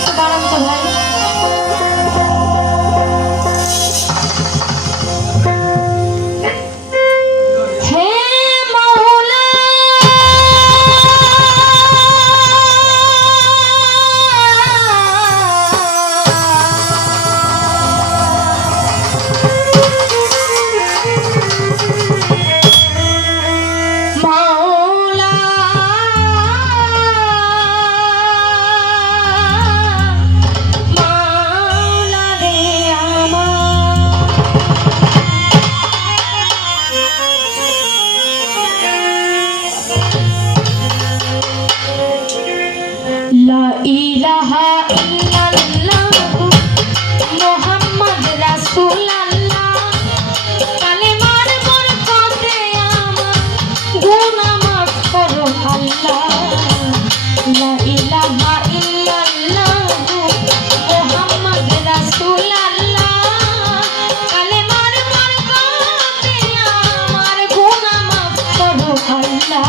একটু বাড়ান তো ভাই। লা ইলাহা ইল্লাল্লাহ মুহাম্মদ রাসূলুল্লাহ কালেমার বরকতে আমার গুনাহ মাফ করো আল্লাহ। লা ইলাহা ইল্লাল্লাহ মুহাম্মদ রাসূলুল্লাহ কালেমার বরকতে আমার গুনাহ মাফ করো আল্লাহ।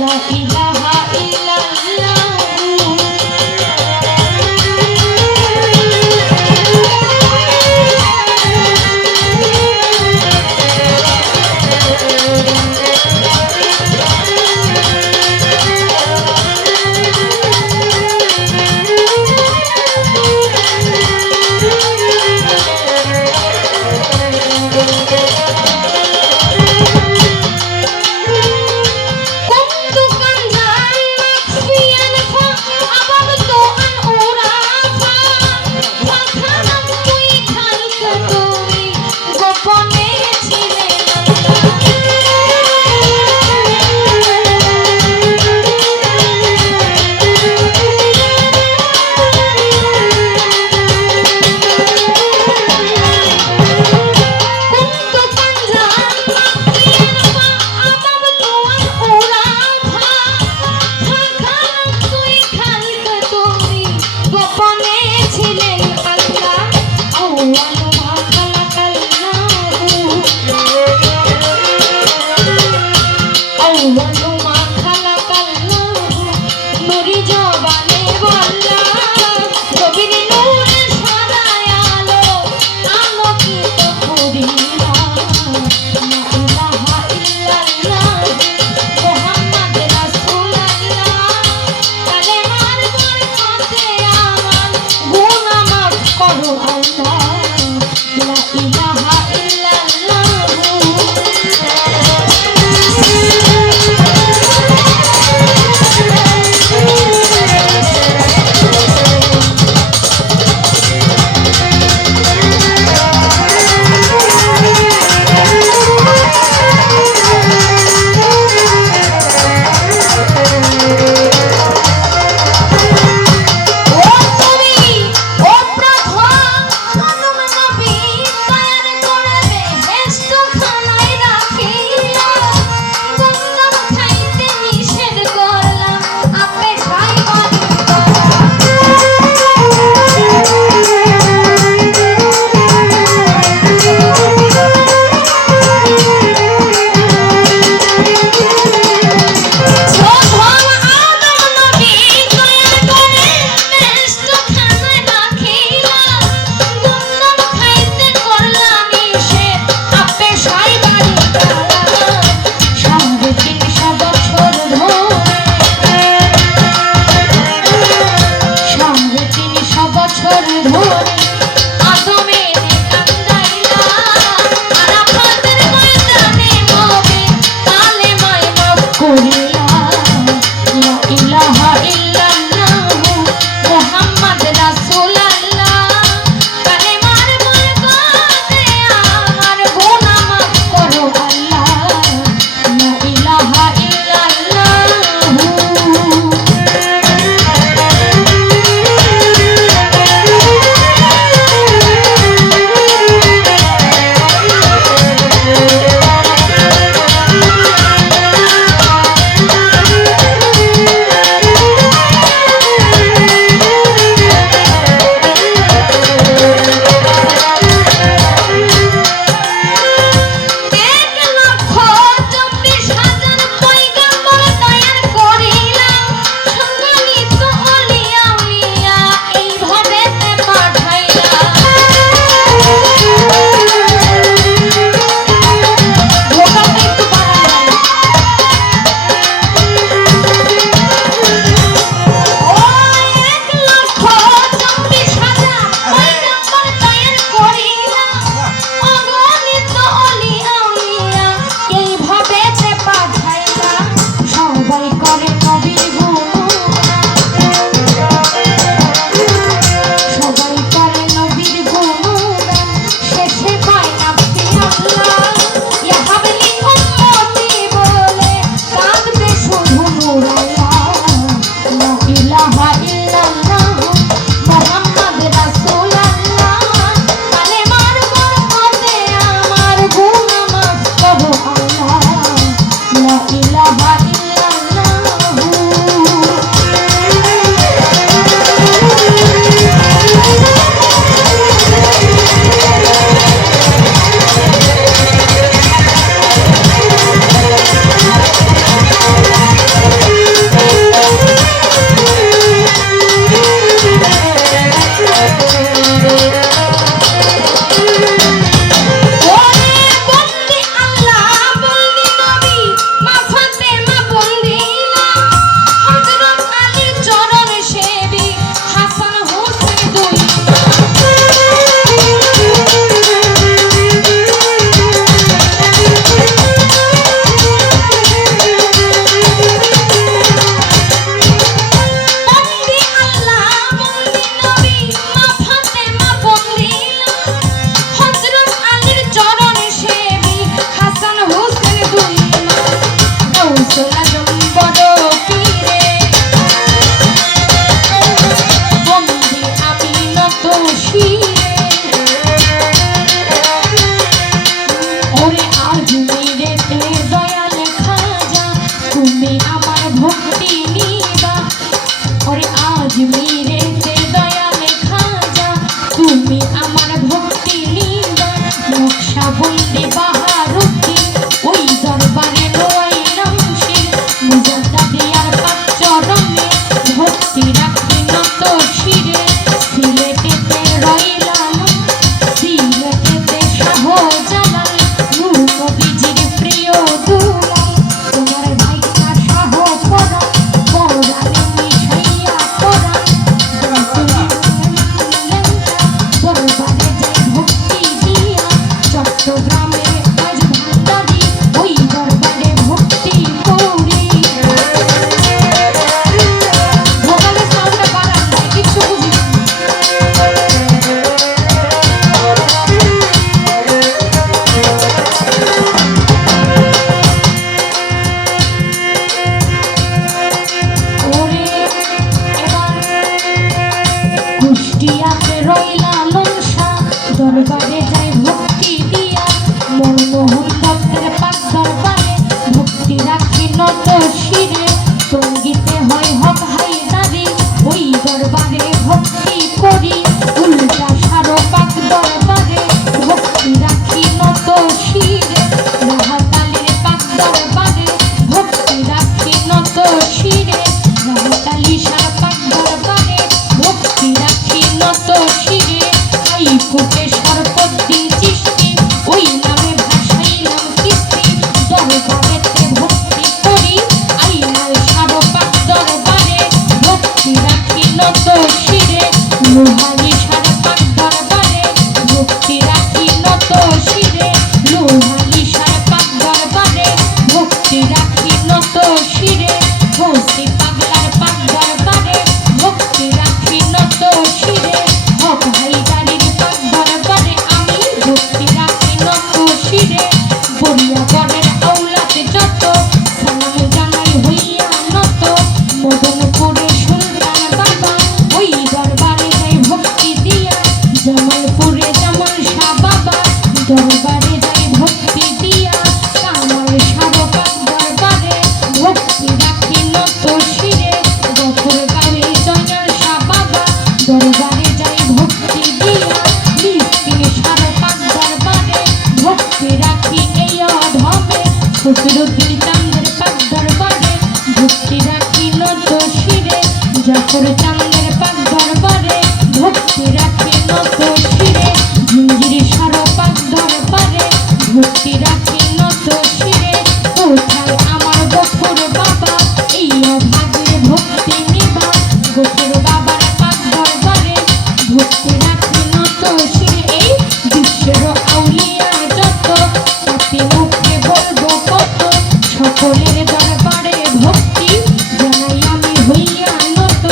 লা ইলাহা আজমিরেতে দয়ালে খাজা তুমি আমার ভক্তি নিবা নকশা বন্দি বাহারুদ্দি ওই দরবারে রইলাম শির মুজাদ্দাদিয়ার পাক চরণে ভক্তি রাখি নত শিরে সিলেটেতে রইলাম সিলেটেতে শাহজালাল নূর নবীজির প্রিয় দুলাল তোমার ভাইটা শাহ পরা পরাণে মিশাইয়া পরা দরবারে যাই ভক্তি দিয়া চট্টগ্রামে আজ ভান্ডারি ওই দরবারে ভক্তি করি ভোকালের সাউন্ডটা বাড়ান না কিছু বুঝি ওরে এবার কুষ্টিয়াতে রইলা লংসা দরবারে যাই ভক্তি দিয়া মনমোহন দত্তের পাক দরবারে ভক্তি রাখি নত শিরে সঙ্গীতে হয় হক হায়দারি ওই দরবারে ভক্তি করি উল্টা সারো পাক দরবারে ভক্তি রাখি নত শিরে রাহাতালির পাক দরবারে ভক্তি রাখি নত শিরে রাহাতালি সার পাক দরবারে ভক্তি রাখি নত শিরে আই ফুটে সর্বদ্দিন চিশতি ওই নামে ভাসাইলাম কিস্তি দরবারেতে ভক্তি করি আইনাল সারো পাক দরবারে ভক্তি রাখি নত শিরে লোহালি সার পাক দরবারে ভক্তি রাখি নত শিরে লোহালি সার পাক দরবারে ভক্তি রাখি নত শিরে ভক্তি পাগলার পাক দরবারে ভক্তি রাখি নত শিরে হক হায়দারির পাক দরবারে আমি ভক্তি রাখি নত শিরে বরিয়াগড়ের আওলাদে যত সালাম জানাই হইয়া নত মদনপুরে সুলতান বাবা ওই দরবারে যাই ভক্তি দিয়া জামালপুরে জামাল শাহ বাবা দরবারে যাই ভক্তি দিয়া কামাল শাহ পাক দরবারে ভক্তি রাখি নত শিরে গফরগাঁওয়ে জয়নাল শাহ বাবা দরবারে যাই ভক্তি দিয়া মিষ্টি শাহ পাক দরবারে ভক্তি রাখি এই অধমে ফজলুদ্দিন চাঁদের পাক দরবারে ভক্তি রাখি নত শিরে জাফর চাঁদের পাক দরবারে ভক্তি রাখি নত শিরে ঝিঞ্জির শাহ পাক দরবারে ভক্তি রাখি নত শিরে কোথায় আমার গফর বাবা এই অভাগের ভক্তি নিবা গফর বাবার পাক দরবারে ভক্তি রাখি নত শিরে এই বিশ্বের আউলিয়া যত তাতে মুখে বলবো কত সকলের দরবারে ভক্তি জানাই আমি হইয়া নত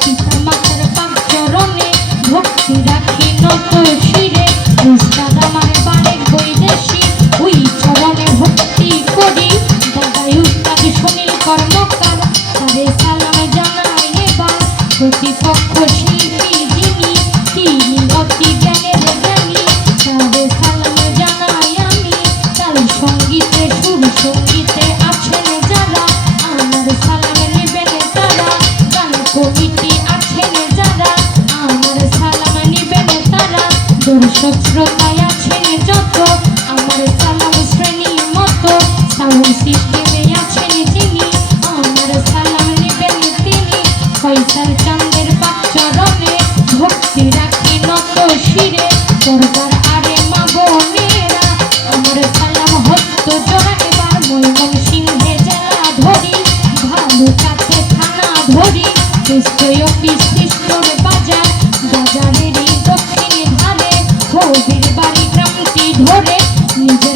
পিতা মাতার পাক চরণে ভক্তি রাখি নত শিরে উস্তাদ আমার বাড়ির বৈদেশি ওই চরণে ভক্তি করি দাদাই উস্তাদ সুনীল কর্মকার তারে সালাম জানাই এবার প্রতিপক্ষ শিল্পী যিনি তিনি অতি জ্ঞানের জ্ঞানী তারে সালাম জানাই আমি তার সঙ্গীতে সুর সঙ্গীতে আছেন যারা আমার সালাম নিবেন তারা গান কমিটি আছেন যারা আমার সালাম নিবেন তারা দর্শক শ্রোতায় আছেন যত আমার সালাম শ্রেণী মতো সাউন্ড সিস্টেমে আছেন যিনি আমার সালাম নিবেন তিনি ফয়সাল চাঁদের পাক চরণে ভক্তি রাখি নত শিরে দরবার আরে মা বোনেরা আমার সালাম হস্ত জোড়া এবার ময়মনসিংহে জেলা ধরি ভালুকাতে থানা ধরি নিশ্চয় অফিস সিস্টোর বাজার বাজারেরই দক্ষিণ ধারে কবির বাড়ি গ্রামটি ধরে নিজের